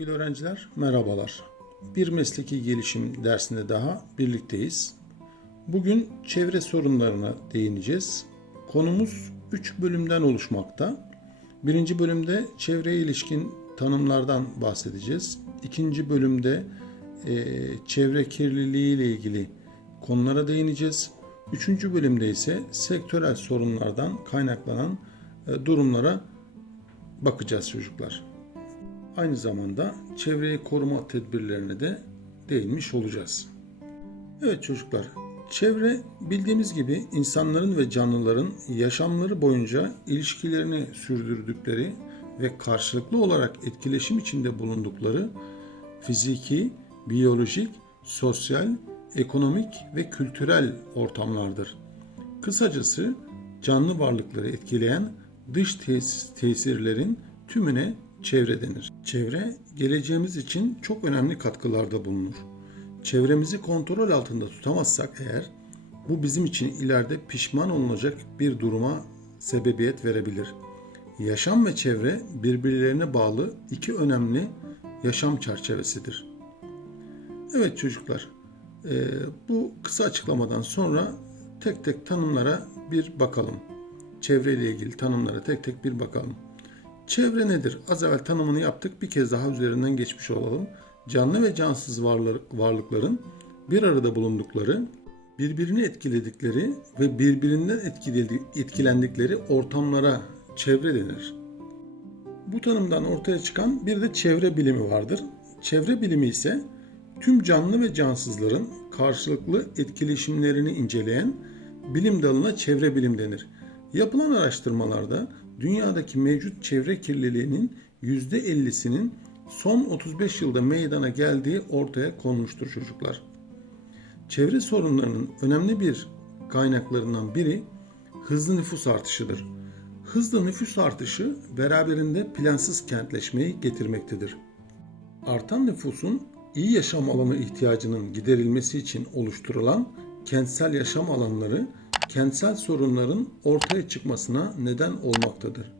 Sevgili öğrenciler, merhabalar. Bir mesleki gelişim dersinde daha birlikteyiz. Bugün çevre sorunlarına değineceğiz. Konumuz 3 bölümden oluşmakta. Birinci bölümde çevreye ilişkin tanımlardan bahsedeceğiz. İkinci bölümde e, çevre kirliliği ile ilgili konulara değineceğiz. Üçüncü bölümde ise sektörel sorunlardan kaynaklanan e, durumlara bakacağız çocuklar. Aynı zamanda çevreyi koruma tedbirlerine de değinmiş olacağız. Evet çocuklar, çevre bildiğimiz gibi insanların ve canlıların yaşamları boyunca ilişkilerini sürdürdükleri ve karşılıklı olarak etkileşim içinde bulundukları fiziki, biyolojik, sosyal, ekonomik ve kültürel ortamlardır. Kısacası canlı varlıkları etkileyen dış tesirlerin tümüne çevre denir. Çevre geleceğimiz için çok önemli katkılarda bulunur. Çevremizi kontrol altında tutamazsak eğer bu bizim için ileride pişman olunacak bir duruma sebebiyet verebilir. Yaşam ve çevre birbirlerine bağlı iki önemli yaşam çerçevesidir. Evet çocuklar, e, bu kısa açıklamadan sonra tek tek tanımlara bir bakalım. Çevre ile ilgili tanımlara tek tek bir bakalım. Çevre nedir? Az evvel tanımını yaptık. Bir kez daha üzerinden geçmiş olalım. Canlı ve cansız varlıkların bir arada bulundukları, birbirini etkiledikleri ve birbirinden etkilendikleri ortamlara çevre denir. Bu tanımdan ortaya çıkan bir de çevre bilimi vardır. Çevre bilimi ise tüm canlı ve cansızların karşılıklı etkileşimlerini inceleyen bilim dalına çevre bilim denir. Yapılan araştırmalarda dünyadaki mevcut çevre kirliliğinin %50'sinin son 35 yılda meydana geldiği ortaya konmuştur çocuklar. Çevre sorunlarının önemli bir kaynaklarından biri hızlı nüfus artışıdır. Hızlı nüfus artışı beraberinde plansız kentleşmeyi getirmektedir. Artan nüfusun iyi yaşam alanı ihtiyacının giderilmesi için oluşturulan kentsel yaşam alanları kentsel sorunların ortaya çıkmasına neden olmaktadır.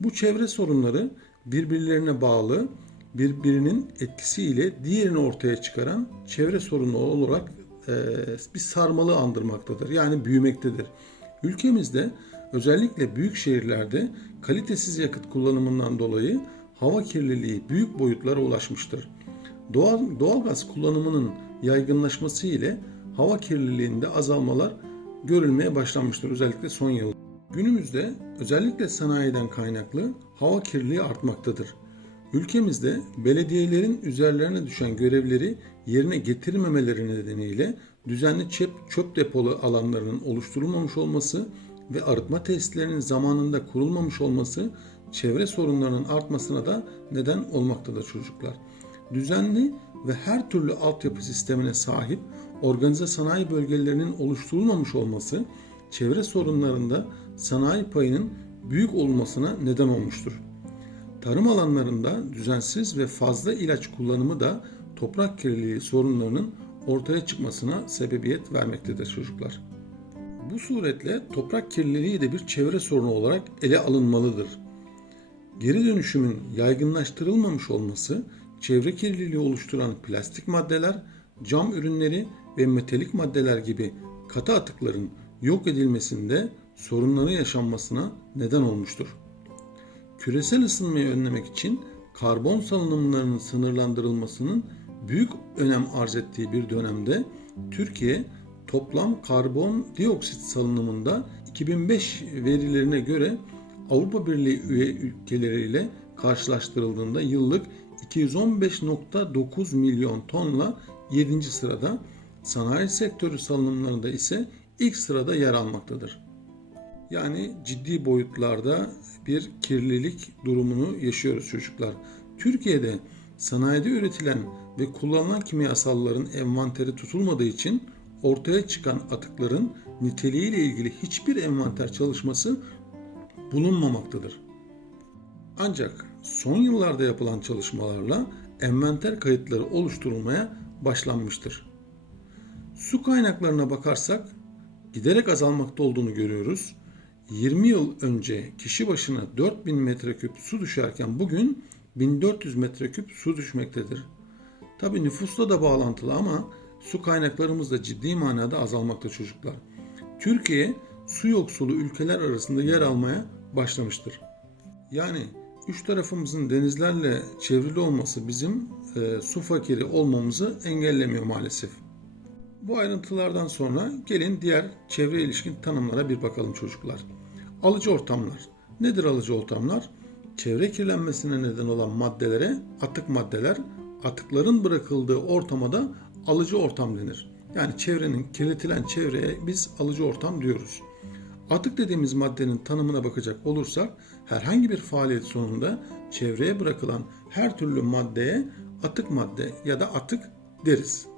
Bu çevre sorunları birbirlerine bağlı, birbirinin etkisiyle diğerini ortaya çıkaran çevre sorunu olarak e, bir sarmalı andırmaktadır. Yani büyümektedir. Ülkemizde özellikle büyük şehirlerde kalitesiz yakıt kullanımından dolayı hava kirliliği büyük boyutlara ulaşmıştır. Doğal doğalgaz kullanımının yaygınlaşması ile hava kirliliğinde azalmalar görülmeye başlanmıştır özellikle son yıl. Günümüzde özellikle sanayiden kaynaklı hava kirliliği artmaktadır. Ülkemizde belediyelerin üzerlerine düşen görevleri yerine getirmemeleri nedeniyle düzenli çöp, çöp depolu alanlarının oluşturulmamış olması ve arıtma tesislerinin zamanında kurulmamış olması çevre sorunlarının artmasına da neden olmaktadır çocuklar. Düzenli ve her türlü altyapı sistemine sahip organize sanayi bölgelerinin oluşturulmamış olması çevre sorunlarında sanayi payının büyük olmasına neden olmuştur. Tarım alanlarında düzensiz ve fazla ilaç kullanımı da toprak kirliliği sorunlarının ortaya çıkmasına sebebiyet vermektedir çocuklar. Bu suretle toprak kirliliği de bir çevre sorunu olarak ele alınmalıdır. Geri dönüşümün yaygınlaştırılmamış olması, çevre kirliliği oluşturan plastik maddeler, cam ürünleri ve metalik maddeler gibi katı atıkların yok edilmesinde sorunları yaşanmasına neden olmuştur. Küresel ısınmayı önlemek için karbon salınımlarının sınırlandırılmasının büyük önem arz ettiği bir dönemde Türkiye toplam karbon dioksit salınımında 2005 verilerine göre Avrupa Birliği üye ülkeleriyle karşılaştırıldığında yıllık 215.9 milyon tonla 7. sırada, sanayi sektörü salınımlarında ise ilk sırada yer almaktadır. Yani ciddi boyutlarda bir kirlilik durumunu yaşıyoruz çocuklar. Türkiye'de sanayide üretilen ve kullanılan kimyasalların envanteri tutulmadığı için ortaya çıkan atıkların niteliğiyle ilgili hiçbir envanter çalışması bulunmamaktadır. Ancak son yıllarda yapılan çalışmalarla envanter kayıtları oluşturulmaya başlanmıştır. Su kaynaklarına bakarsak giderek azalmakta olduğunu görüyoruz. 20 yıl önce kişi başına 4000 metreküp su düşerken bugün 1400 metreküp su düşmektedir. Tabi nüfusla da bağlantılı ama su kaynaklarımız da ciddi manada azalmakta çocuklar. Türkiye su yoksulu ülkeler arasında yer almaya başlamıştır. Yani üç tarafımızın denizlerle çevrili olması bizim e, su fakiri olmamızı engellemiyor maalesef. Bu ayrıntılardan sonra gelin diğer çevre ilişkin tanımlara bir bakalım çocuklar. Alıcı ortamlar. Nedir alıcı ortamlar? Çevre kirlenmesine neden olan maddelere atık maddeler, atıkların bırakıldığı ortama da alıcı ortam denir. Yani çevrenin kirletilen çevreye biz alıcı ortam diyoruz. Atık dediğimiz maddenin tanımına bakacak olursak herhangi bir faaliyet sonunda çevreye bırakılan her türlü maddeye atık madde ya da atık deriz.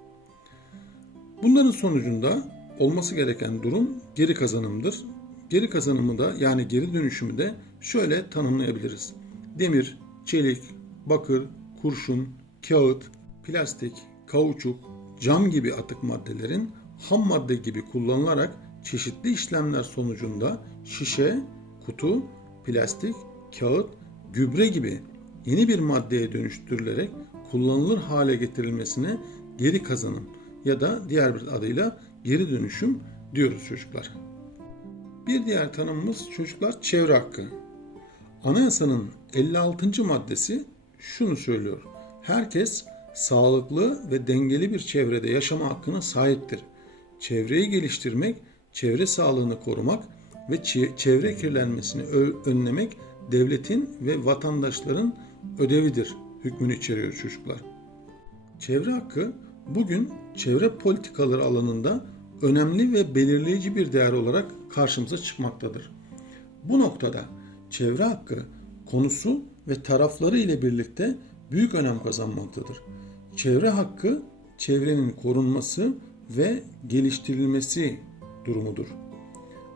Bunların sonucunda olması gereken durum geri kazanımdır. Geri kazanımı da yani geri dönüşümü de şöyle tanımlayabiliriz. Demir, çelik, bakır, kurşun, kağıt, plastik, kauçuk, cam gibi atık maddelerin ham madde gibi kullanılarak çeşitli işlemler sonucunda şişe, kutu, plastik, kağıt, gübre gibi yeni bir maddeye dönüştürülerek kullanılır hale getirilmesine geri kazanım ya da diğer bir adıyla geri dönüşüm diyoruz çocuklar. Bir diğer tanımımız çocuklar çevre hakkı. Anayasanın 56. maddesi şunu söylüyor. Herkes sağlıklı ve dengeli bir çevrede yaşama hakkına sahiptir. Çevreyi geliştirmek, çevre sağlığını korumak ve çe- çevre kirlenmesini önlemek devletin ve vatandaşların ödevidir hükmünü içeriyor çocuklar. Çevre hakkı bugün çevre politikaları alanında önemli ve belirleyici bir değer olarak karşımıza çıkmaktadır. Bu noktada çevre hakkı konusu ve tarafları ile birlikte büyük önem kazanmaktadır. Çevre hakkı çevrenin korunması ve geliştirilmesi durumudur.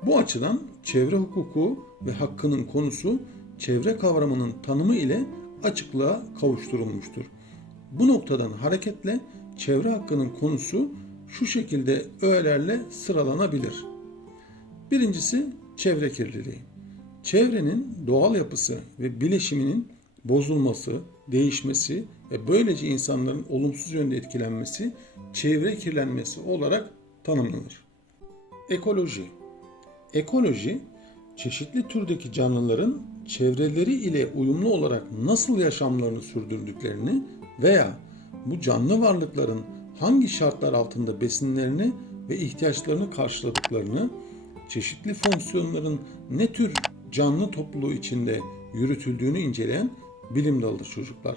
Bu açıdan çevre hukuku ve hakkının konusu çevre kavramının tanımı ile açıklığa kavuşturulmuştur. Bu noktadan hareketle çevre hakkının konusu şu şekilde öğelerle sıralanabilir. Birincisi çevre kirliliği. Çevrenin doğal yapısı ve bileşiminin bozulması, değişmesi ve böylece insanların olumsuz yönde etkilenmesi çevre kirlenmesi olarak tanımlanır. Ekoloji Ekoloji, çeşitli türdeki canlıların çevreleri ile uyumlu olarak nasıl yaşamlarını sürdürdüklerini veya bu canlı varlıkların hangi şartlar altında besinlerini ve ihtiyaçlarını karşıladıklarını, çeşitli fonksiyonların ne tür canlı topluluğu içinde yürütüldüğünü inceleyen bilim dalıdır çocuklar.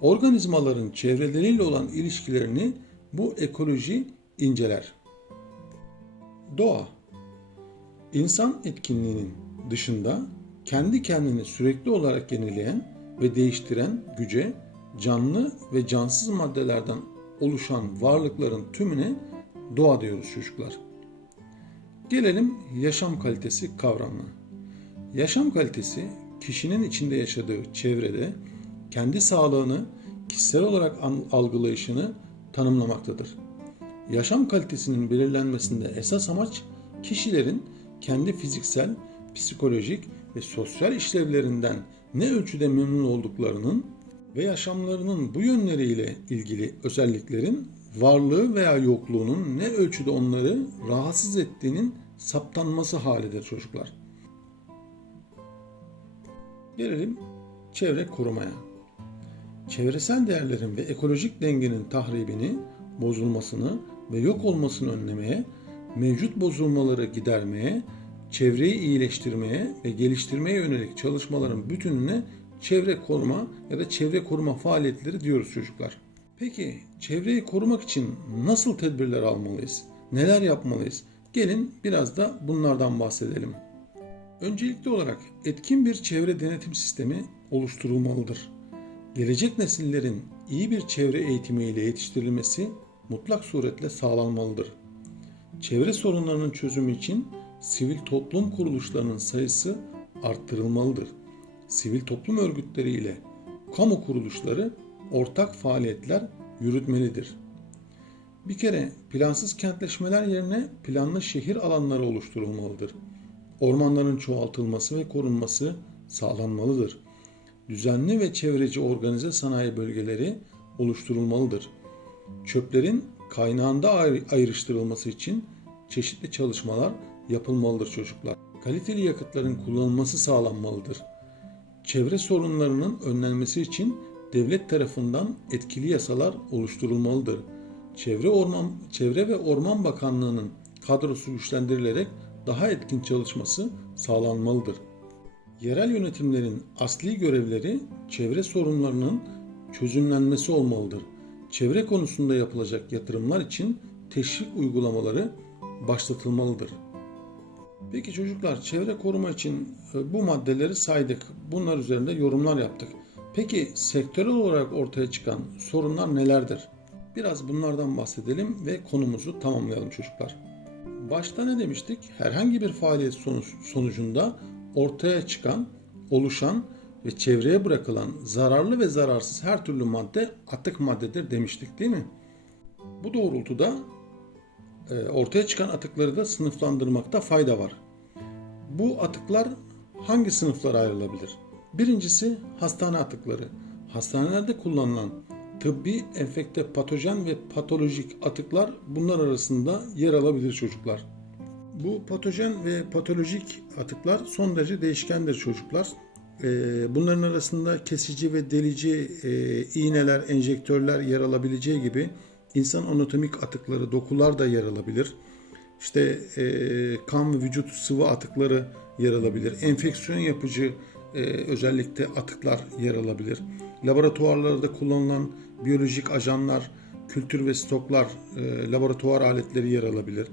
Organizmaların çevreleriyle olan ilişkilerini bu ekoloji inceler. Doğa İnsan etkinliğinin dışında kendi kendini sürekli olarak yenileyen ve değiştiren güce canlı ve cansız maddelerden oluşan varlıkların tümüne doğa diyoruz çocuklar. Gelelim yaşam kalitesi kavramına. Yaşam kalitesi kişinin içinde yaşadığı çevrede kendi sağlığını kişisel olarak algılayışını tanımlamaktadır. Yaşam kalitesinin belirlenmesinde esas amaç kişilerin kendi fiziksel, psikolojik ve sosyal işlevlerinden ne ölçüde memnun olduklarının ve yaşamlarının bu yönleriyle ilgili özelliklerin varlığı veya yokluğunun ne ölçüde onları rahatsız ettiğinin saptanması halidir çocuklar. Gelelim çevre korumaya. Çevresel değerlerin ve ekolojik dengenin tahribini, bozulmasını ve yok olmasını önlemeye, mevcut bozulmaları gidermeye, çevreyi iyileştirmeye ve geliştirmeye yönelik çalışmaların bütününe çevre koruma ya da çevre koruma faaliyetleri diyoruz çocuklar. Peki çevreyi korumak için nasıl tedbirler almalıyız? Neler yapmalıyız? Gelin biraz da bunlardan bahsedelim. Öncelikli olarak etkin bir çevre denetim sistemi oluşturulmalıdır. Gelecek nesillerin iyi bir çevre eğitimiyle yetiştirilmesi mutlak suretle sağlanmalıdır. Çevre sorunlarının çözümü için sivil toplum kuruluşlarının sayısı arttırılmalıdır. Sivil toplum örgütleri ile kamu kuruluşları ortak faaliyetler yürütmelidir. Bir kere plansız kentleşmeler yerine planlı şehir alanları oluşturulmalıdır. Ormanların çoğaltılması ve korunması sağlanmalıdır. düzenli ve çevreci organize sanayi bölgeleri oluşturulmalıdır. Çöplerin kaynağında ayrı- ayrıştırılması için çeşitli çalışmalar yapılmalıdır çocuklar. Kaliteli yakıtların kullanılması sağlanmalıdır. Çevre sorunlarının önlenmesi için devlet tarafından etkili yasalar oluşturulmalıdır. Çevre Orman Çevre ve Orman Bakanlığı'nın kadrosu güçlendirilerek daha etkin çalışması sağlanmalıdır. Yerel yönetimlerin asli görevleri çevre sorunlarının çözümlenmesi olmalıdır. Çevre konusunda yapılacak yatırımlar için teşvik uygulamaları başlatılmalıdır. Peki çocuklar çevre koruma için e, bu maddeleri saydık. Bunlar üzerinde yorumlar yaptık. Peki sektörel olarak ortaya çıkan sorunlar nelerdir? Biraz bunlardan bahsedelim ve konumuzu tamamlayalım çocuklar. Başta ne demiştik? Herhangi bir faaliyet sonucunda ortaya çıkan, oluşan ve çevreye bırakılan zararlı ve zararsız her türlü madde atık maddedir demiştik değil mi? Bu doğrultuda ortaya çıkan atıkları da sınıflandırmakta fayda var. Bu atıklar hangi sınıflara ayrılabilir? Birincisi hastane atıkları. Hastanelerde kullanılan tıbbi, enfekte, patojen ve patolojik atıklar bunlar arasında yer alabilir çocuklar. Bu patojen ve patolojik atıklar son derece değişkendir çocuklar. Ee, Bunların arasında kesici ve delici e, iğneler, enjektörler yer alabileceği gibi insan anatomik atıkları, dokular da yer alabilir. İşte e, kan ve vücut sıvı atıkları yer alabilir. Enfeksiyon yapıcı e, özellikle atıklar yer alabilir. Laboratuvarlarda kullanılan biyolojik ajanlar, kültür ve stoklar, e, laboratuvar aletleri yer alabilir.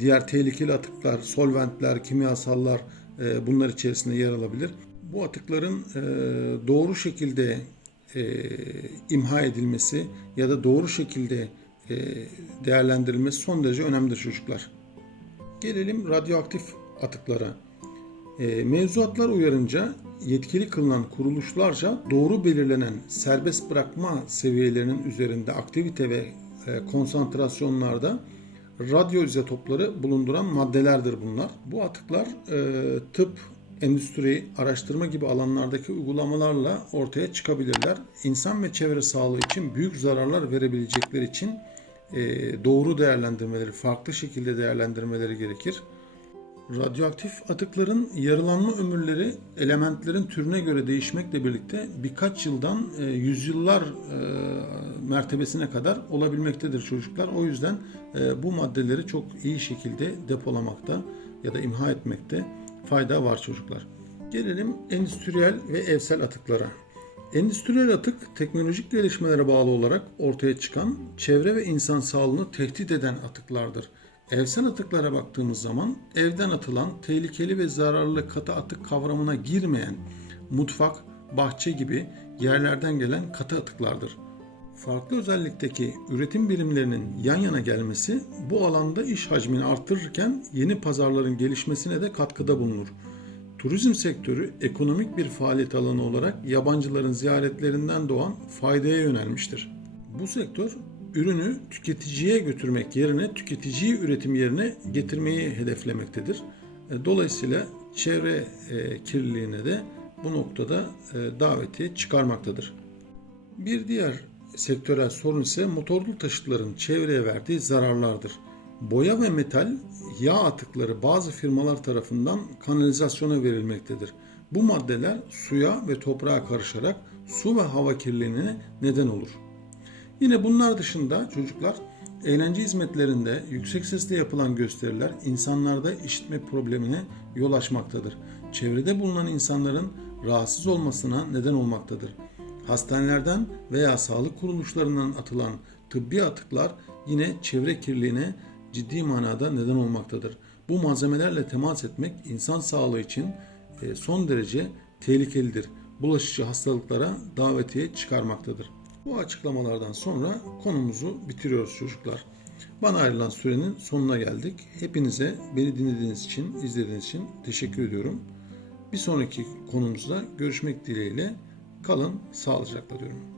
Diğer tehlikeli atıklar, solventler, kimyasallar e, bunlar içerisinde yer alabilir. Bu atıkların e, doğru şekilde e, imha edilmesi ya da doğru şekilde değerlendirilmesi son derece önemlidir çocuklar. Gelelim radyoaktif atıklara. E, mevzuatlar uyarınca yetkili kılınan kuruluşlarca doğru belirlenen serbest bırakma seviyelerinin üzerinde aktivite ve e, konsantrasyonlarda radyo izotopları bulunduran maddelerdir bunlar. Bu atıklar e, tıp, endüstri, araştırma gibi alanlardaki uygulamalarla ortaya çıkabilirler. İnsan ve çevre sağlığı için büyük zararlar verebilecekleri için e, doğru değerlendirmeleri, farklı şekilde değerlendirmeleri gerekir. Radyoaktif atıkların yarılanma ömürleri elementlerin türüne göre değişmekle birlikte birkaç yıldan e, yüzyıllar e, mertebesine kadar olabilmektedir çocuklar. O yüzden e, bu maddeleri çok iyi şekilde depolamakta ya da imha etmekte fayda var çocuklar. Gelelim endüstriyel ve evsel atıklara. Endüstriyel atık teknolojik gelişmelere bağlı olarak ortaya çıkan çevre ve insan sağlığını tehdit eden atıklardır. Evsel atıklara baktığımız zaman evden atılan tehlikeli ve zararlı katı atık kavramına girmeyen mutfak, bahçe gibi yerlerden gelen katı atıklardır. Farklı özellikteki üretim birimlerinin yan yana gelmesi bu alanda iş hacmini arttırırken yeni pazarların gelişmesine de katkıda bulunur. Turizm sektörü ekonomik bir faaliyet alanı olarak yabancıların ziyaretlerinden doğan faydaya yönelmiştir. Bu sektör ürünü tüketiciye götürmek yerine tüketiciyi üretim yerine getirmeyi hedeflemektedir. E, Dolayısıyla çevre e, kirliliğine de bu noktada e, davetiye çıkarmaktadır. Bir diğer sektörel sorun ise motorlu taşıtların çevreye verdiği zararlardır. Boya ve metal yağ atıkları bazı firmalar tarafından kanalizasyona verilmektedir. Bu maddeler suya ve toprağa karışarak su ve hava kirliliğine neden olur. Yine bunlar dışında çocuklar eğlence hizmetlerinde yüksek sesle yapılan gösteriler insanlarda işitme problemine yol açmaktadır. Çevrede bulunan insanların rahatsız olmasına neden olmaktadır. Hastanelerden veya sağlık kuruluşlarından atılan tıbbi atıklar yine çevre kirliliğine ciddi manada neden olmaktadır. Bu malzemelerle temas etmek insan sağlığı için e, son derece tehlikelidir. Bulaşıcı hastalıklara davetiye çıkarmaktadır. Bu açıklamalardan sonra konumuzu bitiriyoruz çocuklar. Bana ayrılan sürenin sonuna geldik. Hepinize beni dinlediğiniz için, izlediğiniz için teşekkür ediyorum. Bir sonraki konumuzda görüşmek dileğiyle kalın sağlıcakla diyorum.